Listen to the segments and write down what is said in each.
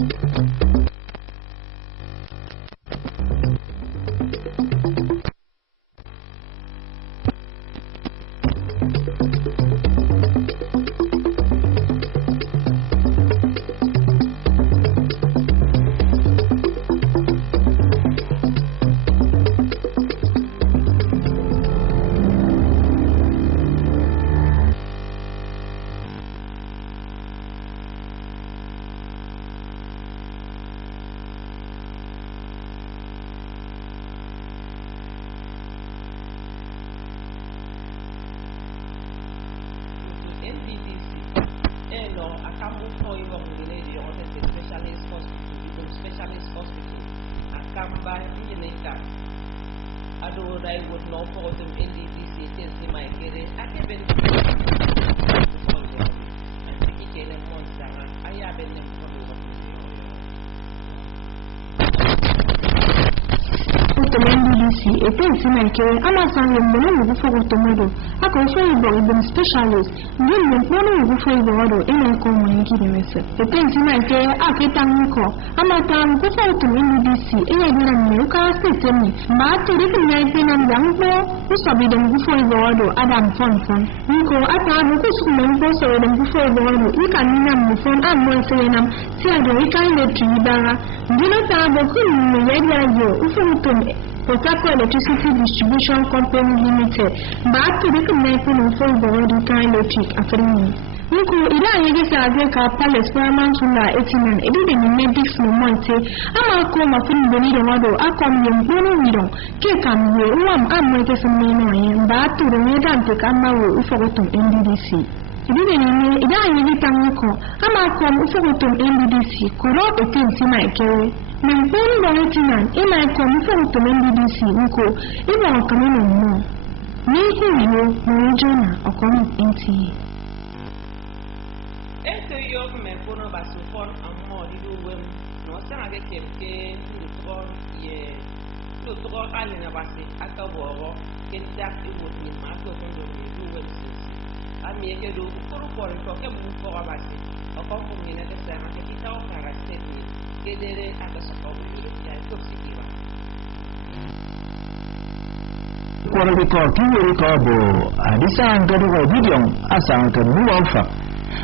specialist Electricity Distribution Company Limited, but to recommend for electric afternoon. Nico, ila yege sa ka palace paramount na 89 edi de medics no monte ama ko ma fun boni do wado akom yem bono widon ke kam ye wam amoite samne no yen ba to do ne dan te kam mawo ufogotum NDDC edi de ni ida yege tamiko ama ko ufogotum NDDC ko ro e tinti na ekere men boni do etinan e na ko ufogotum NDDC nko e ba kan no mo ni hiyo mo jona akom NTA yo me pono ba su fon amo di do wem no sa age kemke lu to ale na ba se aka boro ken tak e wo ni ma to do do wem si ami ke do ko ke mu ko ba se o ko ko ni na de sa ma ke ta o para se ni ke dere aka so ko ni ya to si kiwa kwara ko ki wo ko bo adisa ngado ko video asa ka mu wa fa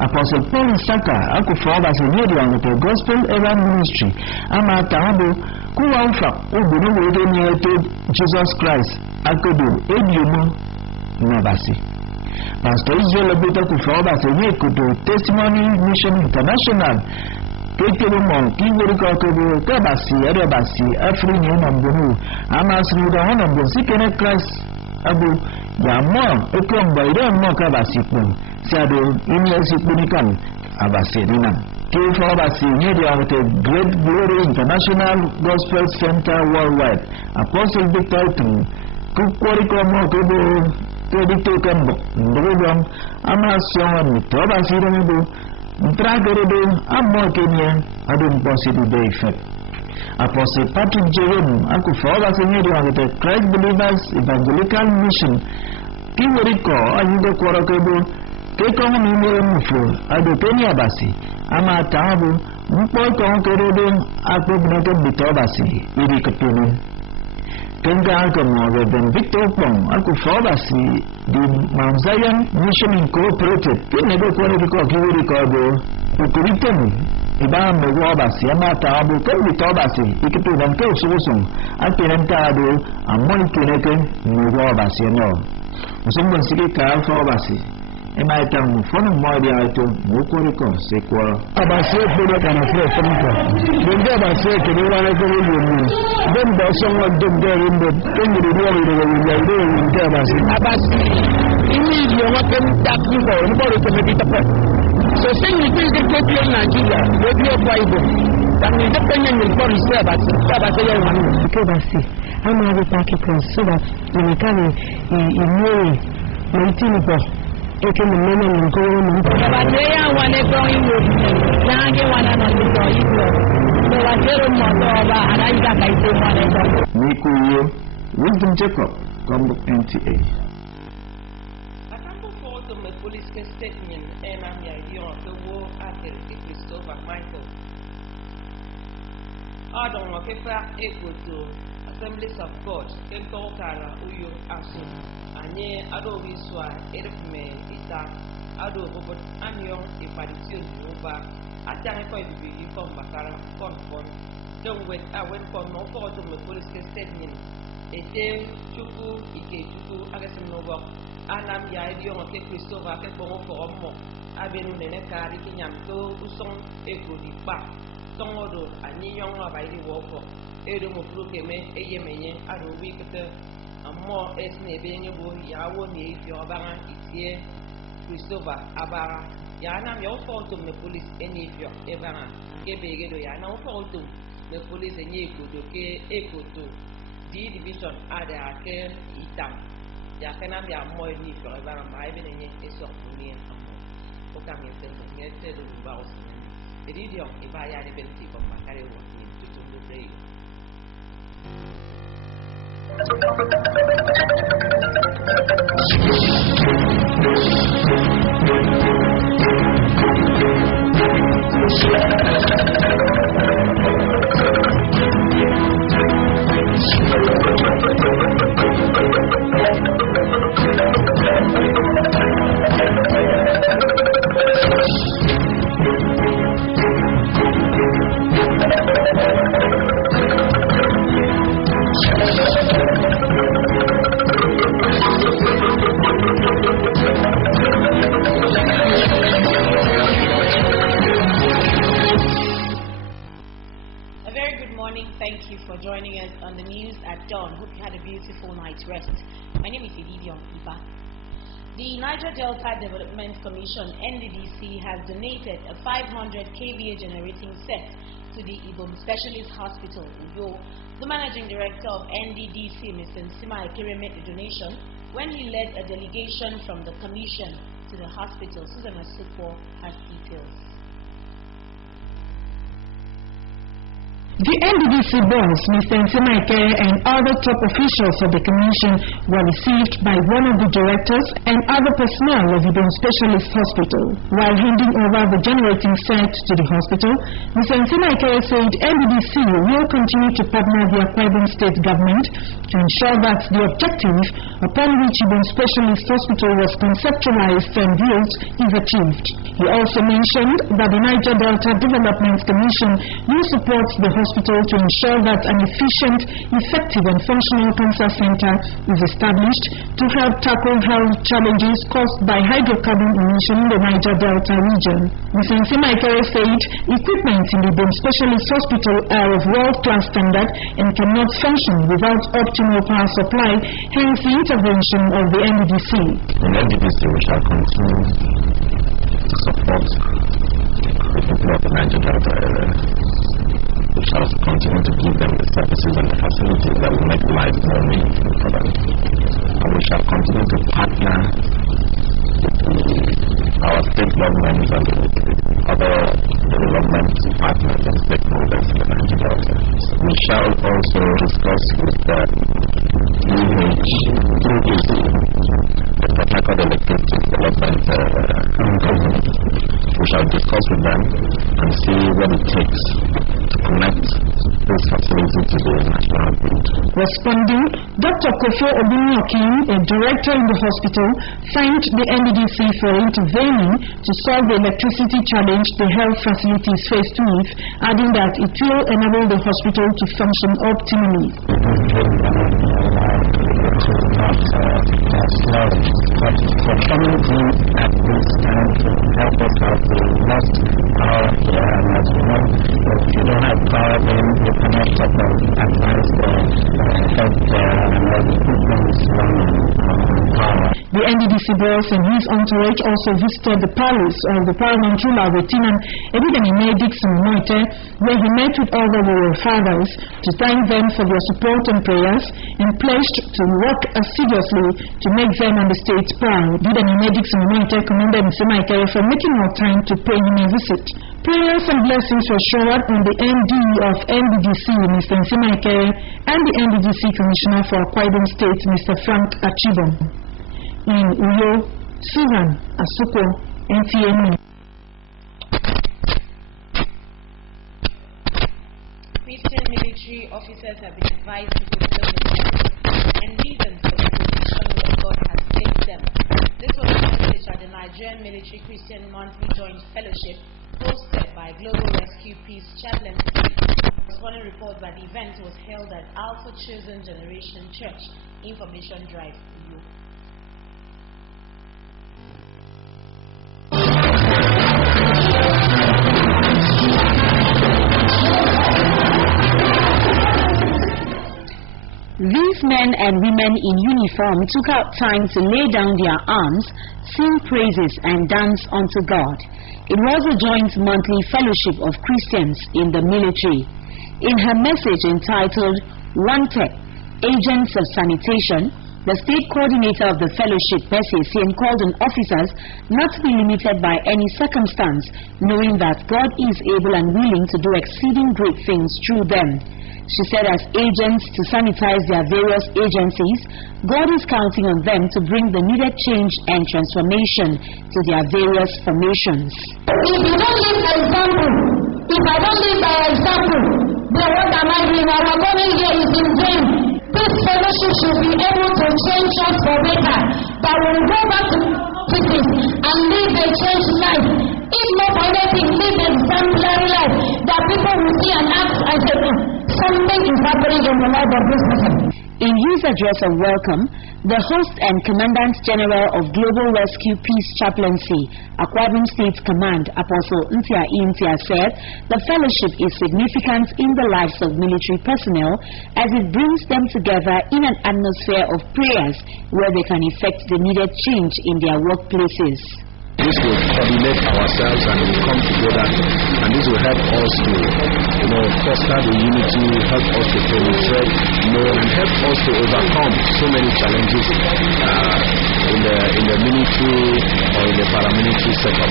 Apostle Paul Saka akufoba senyedi wangu te Gospel Era Ministry ama tahabu kuwa ufa ubunu wede nyeto Jesus Christ akodo ediomo nabasi Pastor Israel Abita kufoba senye kuto Testimony Mission International kekele mo kiwori ko kobo kabasi adobasi afri nyona mbunu ama snuga hona mbonsi kene Christ abu ya mo ekomba ire mo kabasi kun Sado ini asipunikan abaserina. Kifo abasi nyedi awate Great Glory International Gospel Center Worldwide. Apostle Victor Tum kukwari komo kubo tedito kambo. Ndogong ama songa mitoba siramibu. Ntrageredo amo Kenya adum positive day effect. Apostle Patrick Jerome akufa abasi nyedi awate Christ Believers Evangelical Mission. Kiweriko ayudo kwara kubo Keko ni mere mufo adopeni abasi ama tabu mpo ko kerodo akobneke bitobasi iri ketunu kenga ko mo den Victor Pong aku fobasi di Mount Zion Mission Incorporated kinego ko ni ko kiwiri ko do ukuritem iba me wobasi ama tabu ko bitobasi ikitu dan ko susung atenan tado amon kineke ni wobasi no musumbon sike ka fobasi ema etamu fono mmoja aito mukoriko sekwa abase polo kana fresh mko bende abase kene wana ko yemu den ba sonwa dende rimbe tengiri ruwa ro ro ro abase ini yo wakem takni ko ko ko medita pa so sengi ke ko Nigeria radio bible dan ni de penyen ni ko rise abase yo wanu ko basi ama abo pakiko so that we can eke mmemme nkoro mu abateya wane ko iwo nange wana na ko iwo no wajero mmoto oba anaida kaite wane ko nikuyo Wisdom Jacob kombo NTA akambo foto me police statement ena ya yo to wo atel ke Christopher Michael Adon wa kefa ekoto Assemblies of God kento kara uyo aso anye ado wiswa erfme ita ado robot anion ipaditio nuba atare ko ibi form bakara kon don't wait when kon no for to me police statement ete chuku ike chuku agasim no work anam ya idio mo ke Christopher ke ko mo abenu nene kari kinyam to uson ego di pa tongodo ani yong ma bai di woko edo mo pluke me eyemenye ado wi kete amo esne benye bo yawo ni ifyo abara itie Christopher abara ya na me ofo to me police eni ifyo ebara ke begedo ya na ofo to me police enye ekodo ke ekodo di division ada ake itam ya kana me amo eni ifyo ebara ma ebe nenye eso ni amo o ka me sendo ngete do ba osine Edidio ibaya de benti kwa makare wote tutumbuze Thank you for joining us on the news at dawn. Hope you had a beautiful night's rest. My name is Edidio Iba. The Niger Delta Development Commission, NDDC, has donated a 500 kVA generating set to the Ibom Specialist Hospital, Uyo. The Managing Director of NDDC, Mr. Nsima Ekere, made the donation when he led a delegation from the Commission to the hospital. Susan Asupo has details. The NDDC boss, Mr. Nsima Ekere, and other top officials of the Commission were received by one of the directors and other personnel of the Ibom Specialist Hospital. While handing over the generating set to the hospital, Mr. Nsima Ekere said NDDC will continue to partner the Akwa Ibom State government to ensure that the objective upon which Ibom Specialist Hospital was conceptualized and built is achieved. He also mentioned that the Niger Delta Development Commission will support the hospital to ensure that an efficient, effective and functional cancer center is established to help tackle health challenges caused by hydrocarbon emission in the Niger Delta region. Mr. Nsima Ekere said equipment in the Ibom Specialist Hospital are of world-class standard and cannot function without optimal power supply, hence the intervention of the NDDC. In NDDC, we shall continue to support the people of the Niger Delta area. We shall continue to give them the services and the facilities that will make life more meaningful for them. And we shall continue to partner with our state governments and other development partners and stakeholders in the Niger Delta. We shall also discuss with the the Port Harcourt Electricity Development Company. We shall discuss with them and see what it takes to connect this facility to the national grid. Responding, Dr. Kofo Obinyokin, a director in the hospital, thanked the NDDC for intervening to solve the electricity challenge the health facilities faced with, adding that it will enable the hospital to function optimally. But for coming in at this time to help us out, we lost power here, and as you know, if you don't have power, then you cannot advance the healthcare and all the equipment running on power. The NDDC boss and his entourage also visited the palace of the paramount ruler of Etinan, Ebidemi Dixon Moite, where he met with all the royal fathers to thank them for their support and prayers and pledged to work assiduously to make them and the state proud. Ebidemi Dixon Moite commended Nsima Ekere for making more time to pay him a visit. Prayers and blessings were showered on the MD of NDDC, Mr. Nsima Ekere, and the NDDC Commissioner for Akwa Ibom State, Mr. Frank Achibon. In Uyo, Susan Asuko, NTA23rd. Christian military officers have been advised to fulfill the purpose and reasons for the position where God has placed them. This was accomplished at the Nigerian Military Christian Monthly Joint Fellowship hosted by Global Rescue Peace Chaplaincy. Correspondent reports that the event was held at Alpha Chosen Generation Church Information Drive, Uyo. These men and women in uniform took out time to lay down their arms, sing praises and dance unto God. It was a joint monthly fellowship of Christians in the military. In her message entitled Wanted, Agents of Sanitation, the state coordinator of the fellowship, Bessie Sien, called on officers not to be limited by any circumstance, knowing that God is able and willing to do exceeding great things through them. She said as agents to sanitize their various agencies, God is counting on them to bring the needed change and transformation to their various formations. If you don't live by example, if I don't live by example, then what am I doing? Our coming here is in vain. This fellowship should be able to change us for better, that we will go back to offices and live a changed life. If not for anything, live an exemplary life that people will see and ask and say, something is happening in the life of this person. In his address of welcome, the host and Commandant General of Global Rescue Peace Chaplaincy, Akwa Ibom State Command, Apostle Ntia said the fellowship is significant in the lives of military personnel as it brings them together in an atmosphere of prayers where they can effect the needed change in their workplaces. This will coordinate ourselves and we'll come together, and this will help us to, foster the unity, help us to penetrate more, and help us to overcome so many challenges in the military or in the paramilitary setup.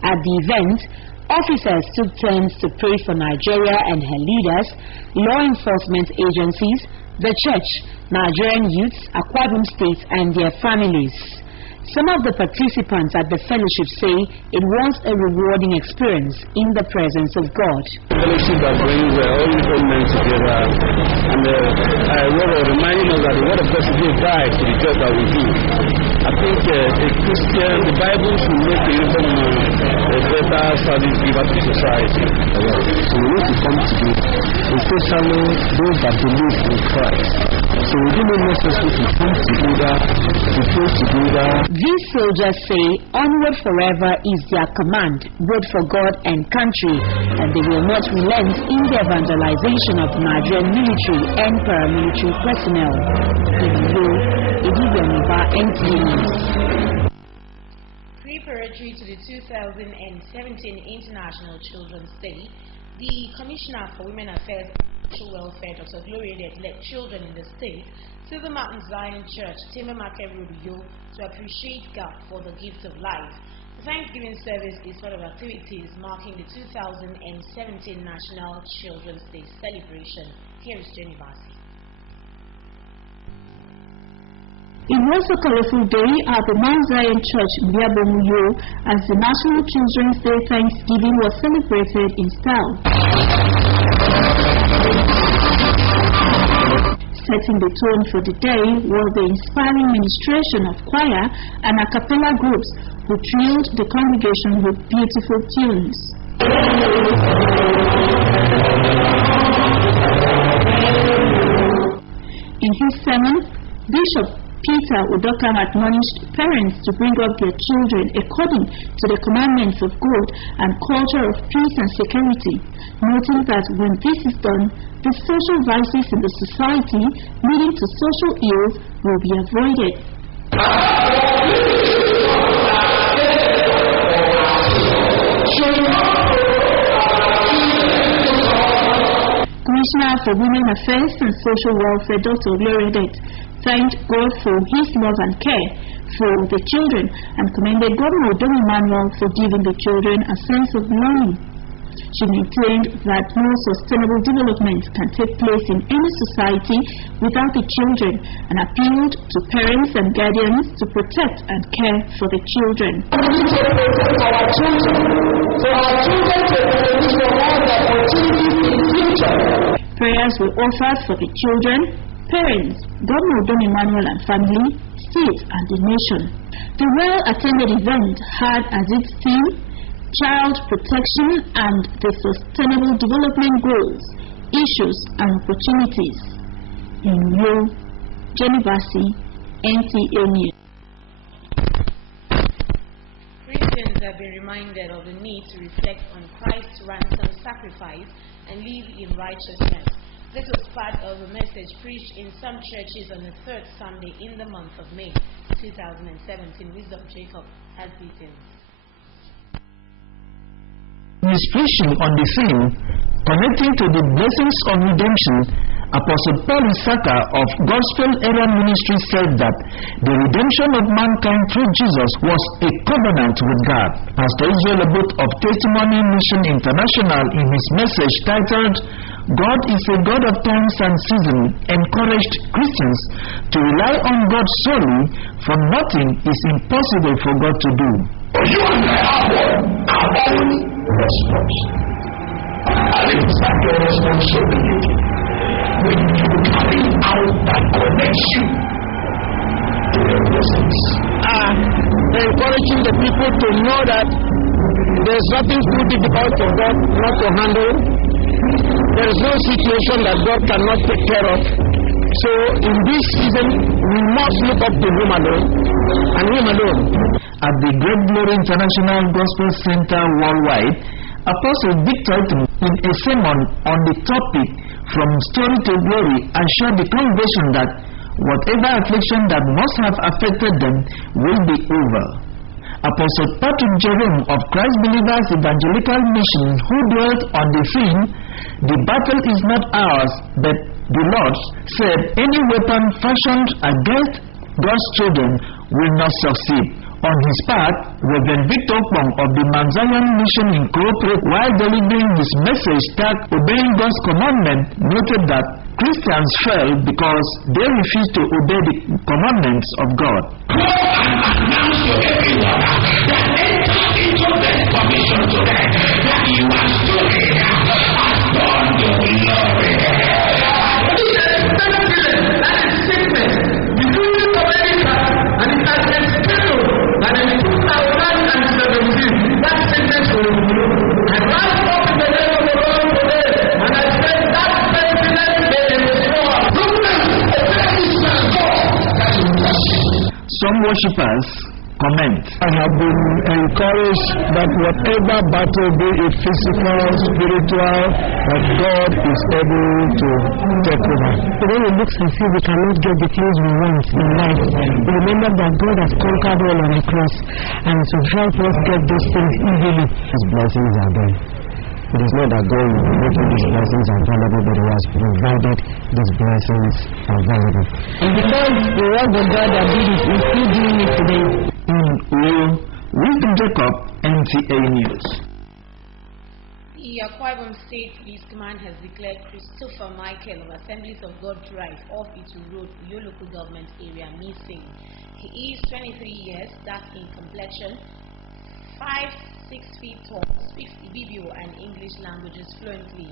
At the event, officers took turns to pray for Nigeria and her leaders, law enforcement agencies, the church, Nigerian youths, Akwa Ibom State, and their families. Some of the participants at the fellowship say it was a rewarding experience in the presence of God. Fellowship that brings all different men together, and reminding us that the word of God should give guide to the job that we do. I think a Christian, the Bible should make the uniform a better service giver to society. So we need to come together, especially those that believe in Christ. So we do not necessarily to come together, to pray together. These soldiers say onward forever is their command, both for God and country, and they will not relent in the evangelization of the Nigerian military and paramilitary personnel. NTA News. Preparatory to the 2017 International Children's Day, the Commissioner for Women Affairs and Social Welfare, Dr. Gloria, led children in the state to the Mountain Zion Church, Timber Market Road, Uyo, to appreciate God for the gift of life. The Thanksgiving service is part of activities marking the 2017 National Children's Day celebration. Here is Jenny Bassi. It was a colorful day at the Mount Zion Church, Uyo, as the National Children's Day Thanksgiving was celebrated in style. Setting the tone for the day was the inspiring ministration of choir and a cappella groups who thrilled the congregation with beautiful tunes. In his sermon, Bishop Peter Udokam admonished parents to bring up their children according to the commandments of God and culture of peace and security, noting that when this is done, the social vices in the society leading to social ills will be avoided. Commissioner for Women Affairs and Social Welfare, Dr. Gloria, thanked God for his love and care for the children and commended Governor Don Emmanuel for giving the children a sense of belonging. She maintained that no sustainable development can take place in any society without the children and appealed to parents and guardians to protect and care for the children. We need to protect our children, for our children to benefit from all the opportunities in the future. Prayers were offered for the children, parents, Governor Don Emmanuel and family, state and the nation. The well-attended event had as its theme child protection and the sustainable development goals, issues and opportunities. In Rio, Jenny Bassi, NTA News. Christians have been reminded of the need to reflect on Christ's ransom sacrifice and live in righteousness. This was part of a message preached in some churches on the third Sunday in the month of May 2017. Wisdom Jacob has details. In his preaching on the theme, connecting to the blessings of redemption, Apostle Paul Isaka of Gospel Era Ministry said that the redemption of mankind through Jesus was a covenant with God. Pastor Israel Abut of Testimony Mission International, in his message titled God is a God of times and seasons, encouraged Christians to rely on God solely, for nothing is impossible for God to do. You and I are always responsible. And it is not your responsibility when you carry out that connection to the presence. Encouraging the people to know that there is nothing too difficult for God not to handle. There is no situation that God cannot take care of. So in this season, we must look up to Him alone and Him alone. At the Great Glory International Gospel Center worldwide, Apostle Victor, in a sermon on the topic From Story to Glory, assured the congregation that whatever affliction that must have affected them will be over. Apostle Patrick Jerome of Christ Believers Evangelical Mission, who dwelt on the theme, the battle is not ours, but the Lord's, said any weapon fashioned against God's children will not succeed. On his part, Reverend Victor Pong of the Mount Zion Mission Incorporated, while delivering his message tagged Obeying God's Commandment, noted that Christians fail because they refuse to obey the commandments of God. Go and announce to everyone that enter into this commission today that you are stood here as born to glory. That is sickness. The fruit of any time, and it has been scheduled. And in 2017, that sickness will remove. I rise up in the name of the Lord today, and I say that sickness may be restored. Some worshippers comment. I have been encouraged that whatever battle, be it physical, spiritual, that God is able to take over. When it looks as if we cannot get the things we want in life, remember that God has conquered all on the cross, and to help us get those things easily. His blessings are there. It is not that God will be making these blessings available, but He has provided these blessings available. And because the word of God that did it is still doing it today. Wisdom Jacob, NTA News. The Akwa Ibom State Police Command has declared Christopher Michael of Assemblies of God Drive off Itu Road, Uyo local government area, missing. He is 23 years, dark in complexion, 5'6" tall, speaks Ibibio and English languages fluently.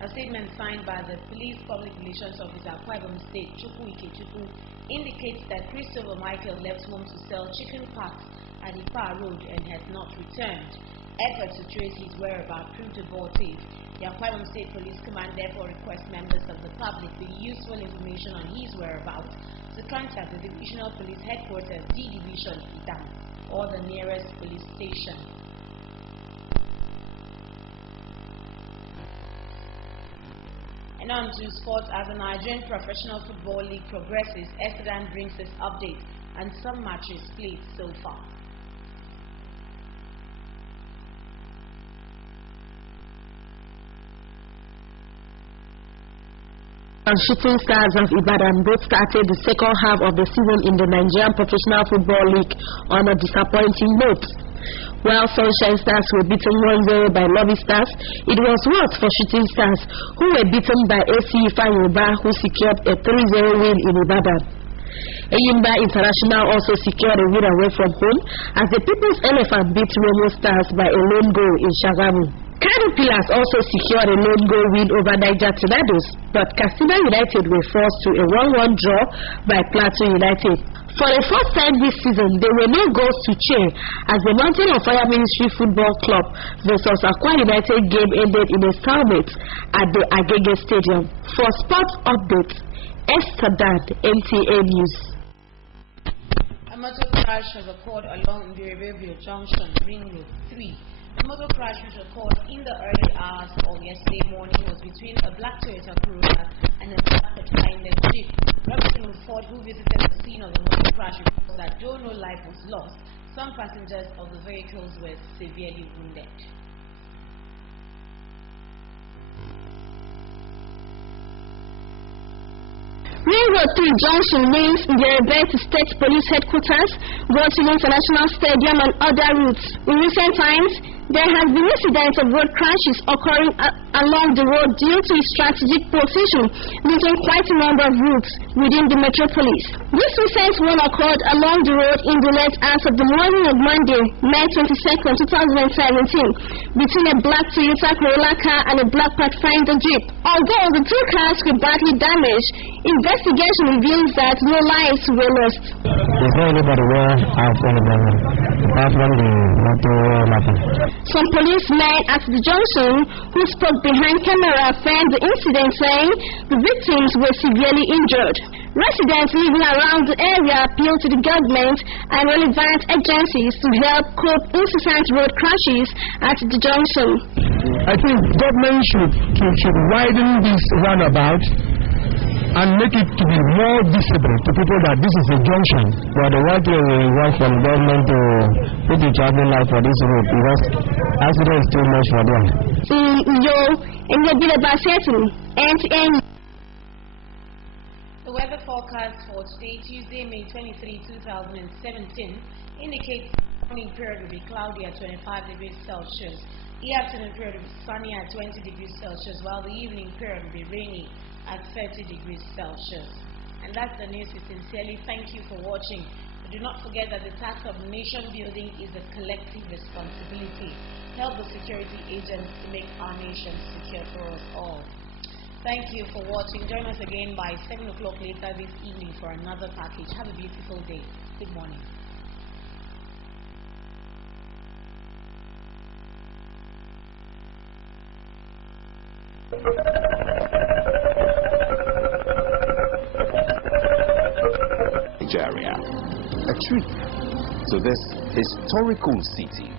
A statement signed by the Police Public Relations Officer Akwa Ibom State, Chukwu Ikechukwu, indicates that Christopher Michael left home to sell chicken parts at Ipa Road and has not returned. Efforts to trace his whereabouts proved abortive. The Akwa Ibom State Police Command therefore requests members of the public with useful information on his whereabouts to contact the Divisional Police Headquarters, D Division, Itam, or the nearest police station. And on to sports. As the Nigerian Professional Football League progresses, Estedan brings us updates and some matches played so far. Shooting Stars of Ibadan both started the second half of the season in the Nigerian Professional Football League on a disappointing note. While Sunshine Stars were beaten 1-0 by Lobby Stars, it was worse for Shooting Stars, who were beaten by AC Ifeanyi, who secured a 3-0 win in Ibadan. Eyimba International also secured a win away from home as the People's Elephant beat Remo Stars by a lone goal in Shagamu. Caterpillars also secured a lone goal win over Niger Tornadoes, but Katsina United were forced to a 1-1 draw by Plateau United. For the first time this season, there were no goals to cheer as the Mountain of Fire Ministry Football Club versus Aqua United game ended in a stalemate at the Agege Stadium. For sports updates, Esther Dan, NTA News. A motor crash was occurred along the Rebellion Junction, Ring Road 3. The motor crash which occurred in the early hours of yesterday morning was between a black Toyota Corolla and a black Pathfinder Jeep. Robinson Ford, who visited the scene of the motor crash, reports that though no life was lost, some passengers of the vehicles were severely wounded. Ring Road 3 Junction links Ngerebe to State Police Headquarters, Groton International Stadium and other routes. In recent times, there have been incidents of road crashes occurring along the road due to its strategic position, linking quite a number of routes within the metropolis. This recent one occurred along the road in the late hours of the morning of Monday, May 22nd, 2017, between a black Toyota Corolla car and a black Pathfinder Jeep. Although the two cars were badly damaged, investigation reveals that no lives were lost. There's no anybody where I've anybody apart from the motor. Some policemen at the junction who spoke behind camera affirmed the incident, saying the victims were severely injured. Residents living around the area appeal to the government and relevant agencies to help cope incessant road crashes at the junction. I think government should widen this roundabout and make it to be more visible to people that this is a junction. But the one thing we want from government to put the traffic light for this road because accident is too much for them. The weather forecast for today, Tuesday, May 23, 2017, indicates the morning period will be cloudy at 25 degrees Celsius. The afternoon period will be sunny at 20 degrees Celsius, while the evening period will be rainy at 30 degrees Celsius. And that's the news. We sincerely thank you for watching. But do not forget that the task of nation building is a collective responsibility. Help the security agents to make our nation secure for us all. Thank you for watching. Join us again by 7 o'clock later this evening for another package. Have a beautiful day. Good morning. Nigeria, a trip to this historical city